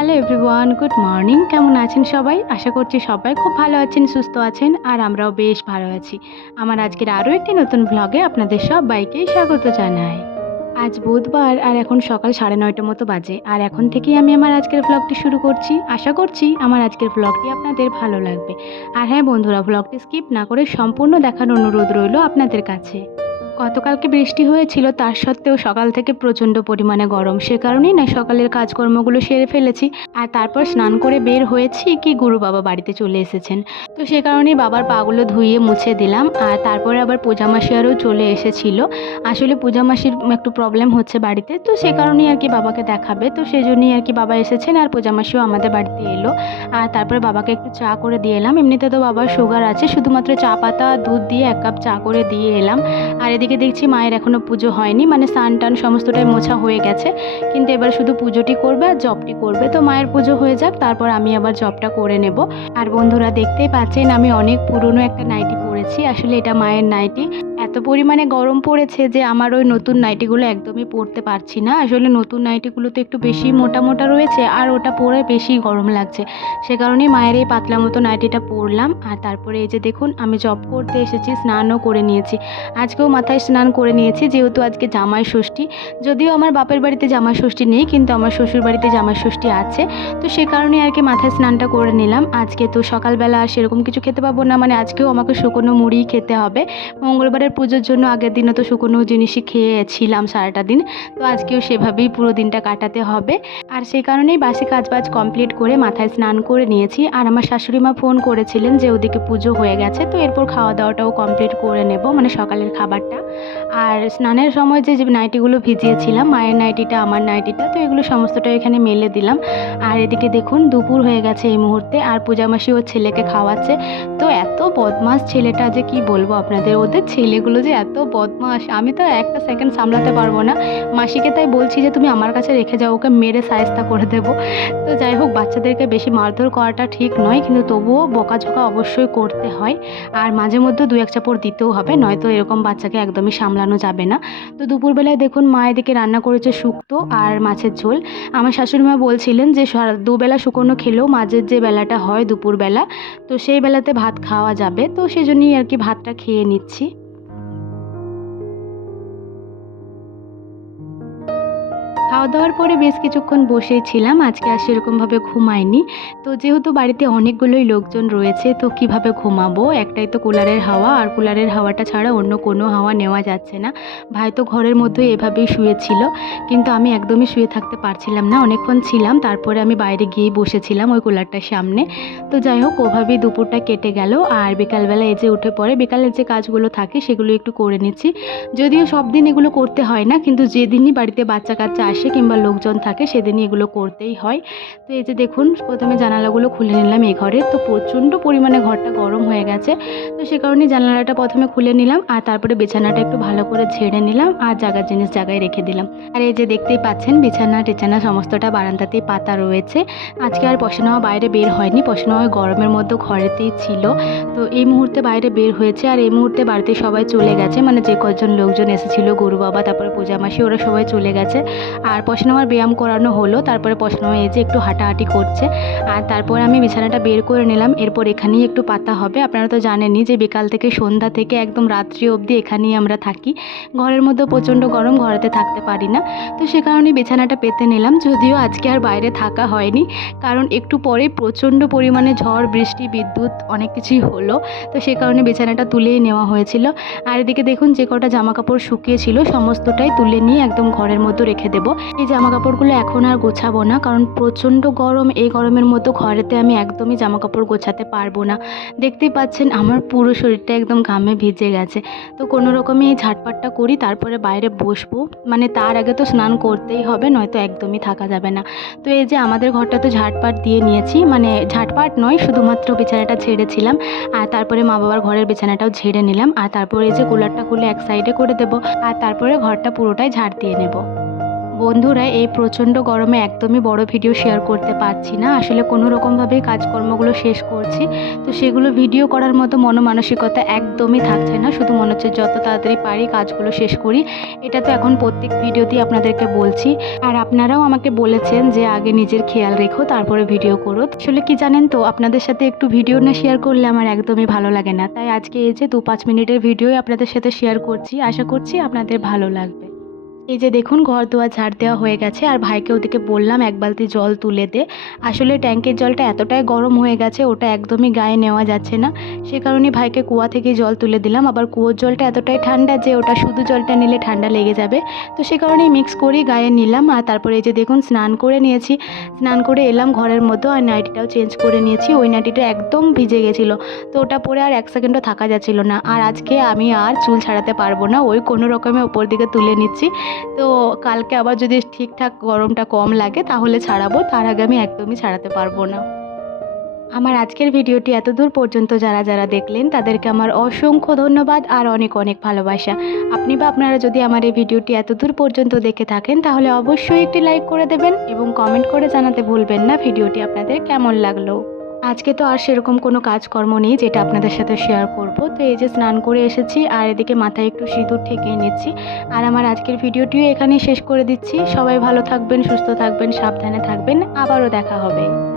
Everyone good morning কেমন আছেন সবাই? আশা করছি সবাই খুব ভালো আছেন, সুস্থ আছেন, আর আমরাও বেশ ভালো আছি। আমার আজকের আরও একটি নতুন ব্লগে আপনাদের সবাইকেই স্বাগত জানাই। আজ বুধবার, আর এখন সকাল সাড়ে নয়টা মতো বাজে। আর এখন থেকেই আমি আমার আজকের ব্লগটি শুরু করছি। আশা করছি আমার আজকের ব্লগটি আপনাদের ভালো লাগবে। আর হ্যাঁ বন্ধুরা ব্লগটি স্কিপ না করে সম্পূর্ণ দেখার অনুরোধ রইল আপনাদের কাছে। গতকালকে বৃষ্টি হয়েছিল, তার সত্ত্বেও সকাল থেকে প্রচণ্ড পরিমাণে গরম। সে কারণেই না সকালের কাজকর্মগুলো সেরে ফেলেছি। আর তারপর স্নান করে বের হয়েছি কি গুরু বাবা বাড়িতে চলে এসেছেন। তো সে কারণেই বাবার পাগুলো ধুইয়ে মুছে দিলাম। আর তারপরে আবার পূজা মাসিয়ারও চলে এসেছিল। আসলে পূজা মাসির একটু প্রবলেম হচ্ছে বাড়িতে। তো সে কারণেই আর কি বাবাকে দেখাবে। তো সেই জন্যই আর কি বাবা এসেছেন আর পূজা মাসিও আমাদের বাড়িতে এলো। আর তারপরে বাবাকে একটু চা করে দিয়ে এলাম। এমনিতে তো বাবার সুগার আছে। শুধুমাত্র চা পাতা, দুধ দিয়ে এক কাপ চা করে দিয়ে এলাম। আর এদিকে দেখছি মায়ের এখনও পুজো হয়নি মানে স্নান টান সমস্তটাই মোছা হয়ে গেছে। কিন্তু এবার শুধু পুজোটি করবে আর জবটি করবে। তো মায়ের পুজো হয়ে যাক, তারপর আমি আবার জবটা করে নেব। আর বন্ধুরা দেখতেই পাচ্ছেন, আমি অনেক পুরনো একটা নাইটি পরেছি আসলে এটা মায়ের নাইটি। এত পরিমাণে গরম পড়েছে যে আমার ওই নতুন নাইটিগুলো একদমই পরতে পারছি না। আসলে নতুন নাইটিগুলো তো একটু বেশি মোটা মোটা রয়েছে আর ওটা পরে বেশি গরম লাগছে। সে কারণেই মায়ের এই পাতলা মতো নাইটিটা পরলাম। আর তারপরে এই যে দেখুন, আমি জব করতে এসেছি, স্নানও করে নিয়েছি। আজকেও মাথায় স্নান করে নিয়েছি, যেহেতু আজকে জামাই ষষ্ঠী। যদিও আমার বাপের বাড়িতে জামাই ষষ্ঠী নেই, কিন্তু আমার শ্বশুর বাড়িতে জামাই ষষ্ঠী আছে। তো সে কারণে আর কি মাথায় স্নানটা করে নিলাম। আজকে তো সকালবেলা আর সেরকম কিছু খেতে পাবো না মানে আজকেও আমাকে শুকনো মুড়ি খেতে হবে। মঙ্গলবারের পুজোর জন্য আগের দিনও তো শুকনো জিনিসই খেয়েছিলাম সারাটা দিন। তো আজকেও সেভাবেই পুরো দিনটা কাটাতে হবে। আর সেই কারণেই বাসি কাজবাজ কমপ্লিট করে মাথায় স্নান করে নিয়েছি। আর আমার শাশুড়ি মা ফোন করেছিলেন যে ওদিকে পুজো হয়ে গেছে, তো এরপর খাওয়া দাওয়াটাও কমপ্লিট করে নেব মানে সকালের খাবারটা। আর স্নানের সময় যে নাইটিগুলো ভিজিয়েছিলাম, মায়ের নাইটিটা, আমার নাইটিটা, তো এগুলো সমস্তটা এখানে মেলে দিলাম। আর এদিকে দেখুন, দুপুর হয়ে গেছে এই মুহূর্তে, আর পূজামাসি ওর ছেলেকে খাওয়াচ্ছে। তো এত বদমাস ছেলেটা যে কি বলব আপনাদের? ওদের ছেলেগুলো যে এত বদমাস, আমি তো একটা সেকেন্ড সামলাতে পারব না। মাসিকে তাই বলছি যে, তুমি আমার কাছে রেখে যাও, ওকে মেরে সায়স্তা করে দেবো। তো যাই হোক, বাচ্চাদেরকে বেশি মারধর করাটা ঠিক নয়, কিন্তু তবুও বকাঝোকা অবশ্যই করতে হয়। আর মাঝে মধ্যে দু এক চাপড় দিতেও হবে, নয়তো এরকম বাচ্চাকে একদমই সামলানো যাবে না। তো দুপুরবেলায় দেখুন মা এদিকে রান্না করেছে শুক্তো আর মাছের ঝোল। আমার শাশুড়ি মা বলছিলেন যে দুবেলা শুকনো খেলেও মাঝের যে বেলাটা হয় দুপুরবেলা, তো সেই বেলাতে ভাত খাওয়া যাবে। তো সেজন্যই আর কি ভাতটা খেয়ে নিচ্ছি। খাওয়া দাওয়ার পরে বেশ কিছুক্ষণ বসেই ছিলাম। আজকে আর সেরকমভাবে ঘুমাইনি। তো যেহেতু বাড়িতে অনেকগুলোই লোকজন রয়েছে, তো কীভাবে ঘুমাবো? একটাই তো কুলারের হাওয়া, আর কুলারের হাওয়াটা ছাড়া অন্য কোনো হাওয়া নেওয়া যাচ্ছে না। ভাই তো ঘরের মধ্যে এভাবেই শুয়েছিল, কিন্তু আমি একদমই শুয়ে থাকতে পারছিলাম না। অনেকক্ষণ ছিলাম, তারপরে আমি বাইরে গিয়ে বসেছিলাম ওই কুলারটার সামনে। তো যাই হোক, ওভাবেই দুপুরটা কেটে গেল। আর বিকালবেলা এই যে উঠে পড়ে, বিকালের যে কাজগুলো থাকে সেগুলো একটু করে নিচ্ছি। যদিও সব দিন এগুলো করতে হয় না, কিন্তু যেদিনই বাড়িতে বাচ্চা কাচ্চা আসে কিংবা লোকজন থাকে সেদিনই এগুলো করতেই হয়। তো এই যে দেখুন, প্রথমে জানালাগুলো খুলে নিলাম এই ঘরে। তো প্রচণ্ড পরিমাণে ঘরটা গরম হয়ে গেছে। তো সে কারণে জানালাটা প্রথমে খুলে নিলাম আর তারপরে বিছানাটা একটু ভালো করে ছেড়ে নিলাম আর জায়গার জিনিস জায়গায় রেখে দিলাম। আর এই যে দেখতেই পাচ্ছেন, বিছানা, টিছানা সমস্তটা বারান্দাতেই পাতা রয়েছে। আজকে আর পশানোয়া বাইরে বের হয়নি, পশানোয়া গরমের মধ্যে ঘরেতেই ছিল। তো এই মুহূর্তে বাইরে বের হয়েছে আর এই মুহূর্তে বাড়িতে সবাই চলে গেছে। মানে যে কজন লোকজন এসেছিল, গরু বাবা, তারপরে পূজা মাসি, ওরা সবাই চলে গেছে। আর পশানোয়ার ব্যায়াম করানো হলো, তারপরে পশানোয়া এই যে একটু হাঁটাহাঁটি করছে, আর তারপর আমি বিছানাটা বের করে নিলাম, এরপর এখানেই একটু পাতা হবে। আপনারা তো জানেনই যে বিকাল থেকে সন্ধ্যা থেকে একদম রাত্রি অবধি এখানেই আমরা থাকি। ঘরের মধ্যে প্রচণ্ড গরম, ঘরেতে থাকতে পারি না। তো সে কারণে বিছানাটা পেতে নিলাম, যদিও আজকে আর বাইরে থাকা হয়নি, কারণ একটু পরে প্রচণ্ড পরিমাণে ঝড়, বৃষ্টি, বিদ্যুৎ অনেক কিছুই হলো। তো সে কারণে বিছানাটা তুলেই নেওয়া হয়েছিল। আর এদিকে দেখুন যে কটা জামা কাপড় শুকিয়েছিল, সমস্তটাই তুলে নিয়ে একদম ঘরের মধ্যে রেখে দেবো। এই জামা কাপড়গুলো এখন আর গোছাবো না, কারণ প্রচণ্ড গরম। এই গরমের মতো ঘরেতে আমি একদমই জামা কাপড় গোছাতে পারব না। দেখতেই পাচ্ছেন, আমার পুরো শরীরটা একদম ঘামে ভিজে গেছে। তো কোনো রকমে এই ঝাটপাটটা করি, তারপরে বাইরে বসবো। মানে তার আগে তো স্নান করতেই হবে, নয়তো একদমই থাকা যাবে না। তো এই যে আমাদের ঘরটা তো ঝাটপাট দিয়ে নিয়েছি মানে ঝাটপাট নয়, শুধুমাত্র বিছানাটা ছেড়েছিলাম। আর তারপরে মা বাবার ঘরের বিছানাটাও ঝেড়ে নিলাম। আর তারপরে এই যে কুলারটা খুলে এক সাইডে করে দেবো। আর তারপরে ঘরটা পুরোটাই ঝাড় দিয়ে নেব। বন্ধুরা, এই প্রচণ্ড গরমে একদমই বড় ভিডিও শেয়ার করতে পারছি না। আসলে কোনো রকমভাবেই কাজকর্মগুলো শেষ করছি। তো সেগুলো ভিডিও করার মতো মনোমানসিকতা একদমই থাকছে না। শুধু মনে হচ্ছে যত তাড়াতাড়ি পারি কাজগুলো শেষ করি। এটা তো এখন প্রত্যেক ভিডিওতেই আপনাদেরকে বলছি। আর আপনারাও আমাকে বলেছেন যে, আগে নিজের খেয়াল রেখো, তারপরে ভিডিও করো। আসলে কি জানেন তো, আপনাদের সাথে একটু ভিডিও না শেয়ার করলে আমার একদমই ভালো লাগে না। তাই আজকে এই যে দু পাঁচ মিনিটের ভিডিওই আপনাদের সাথে শেয়ার করছি। আশা করছি আপনাদের ভালো লাগবে। এই যে দেখুন, ঘর দোয়া ঝাড় দেওয়া হয়ে গেছে আর ভাইকে ওদিকে বললাম, এক বালতি জল তুলে দে। আসলে ট্যাঙ্কের জলটা এতটাই গরম হয়ে গেছে, ওটা একদমই গায়ে নেওয়া যাচ্ছে না। সে কারণে ভাইকে কুয়া থেকে জল তুলে দিলাম। আবার কুয়োর জলটা এতটাই ঠান্ডা যে ওটা শুধু জলটা নিলে ঠান্ডা লেগে যাবে। তো সে কারণেই মিক্স করেই গায়ে নিলাম। আর তারপরে এই যে দেখুন, স্নান করে নিয়েছি। স্নান করে এলাম ঘরের মতো আর নাইটিটাও চেঞ্জ করে নিয়েছি। ওই নাইটিটা একদম ভিজে গেছিল। তো ওটা পরে আর এক সেকেন্ডও থাকা যাচ্ছিল না। আর আজকে আমি আর চুল ছাড়াতে পারব না। ওই কোনো রকমে ওপর দিকে তুলে নিচ্ছি। তো কালকে আবার যদি ঠিকঠাক গরমটা কম লাগে, তাহলে ছাড়াবো। তার আগে আমি একদমই ছাড়াতে পারব না। আমার আজকের ভিডিওটি এত দূর পর্যন্ত যারা যারা দেখলেন, তাদেরকে আমার অসংখ্য ধন্যবাদ আর অনেক অনেক ভালোবাসা। আপনি বা আপনারা যদি আমার এই ভিডিওটি এত দূর পর্যন্ত দেখে থাকেন, তাহলে অবশ্যই একটি লাইক করে দেবেন এবং কমেন্ট করে জানাতে ভুলবেন না ভিডিওটি আপনাদের কেমন লাগল। আজকে তো আর সেরকম কোনো কাজকর্ম নেই যেটা আপনাদের সাথে শেয়ার করব। তো এই যে স্নান করে এসেছি আর এদিকে মাথায় একটু সিঁদুর ঠেকে নিচ্ছি। আর আমার আজকের ভিডিওটিও এখানেই শেষ করে দিচ্ছি। সবাই ভালো থাকবেন, সুস্থ থাকবেন, সাবধানে থাকবেন। আবারও দেখা হবে।